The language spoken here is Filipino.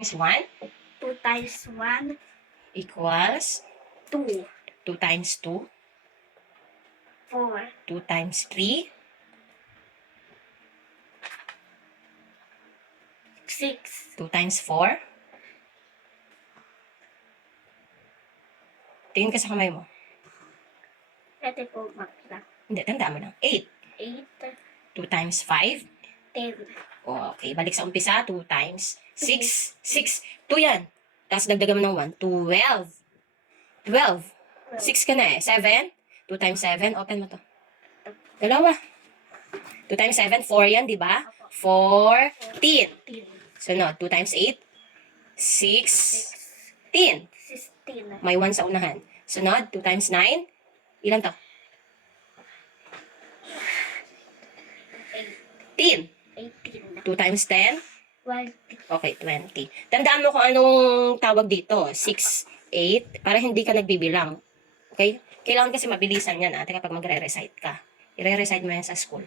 Is 1 2 times 1, equals 2. 2 times 2, 4. 2 times 3, 6. 2 times 4. Tingin ka sa kamay mo. Pwede po mag-lang. Hindi, tanda mo lang. 8. 8. 2 times 5. 10. Okay, balik sa umpisa. 2 times 6. 6. 2 yan. Tapos dagdagan mo ng 1. 12. 12. 6 ka na eh. 7. 2 times 7. Open mo to. Dalawa. 2 times 7. 4 yan, di ba? 14. 10. Sunod. 2 times 8. 16. 16. May 1 sa unahan. Sunod. 2 times 9. Ilan to? 10. 18. 2 times 10. 20. Okay, 20. Tandaan mo kung anong tawag dito. 6, 8, para hindi ka nagbibilang. Okay? Kailangan kasi mabilisan yan ate kapag magre-recite ka. I-recite mo yan sa school.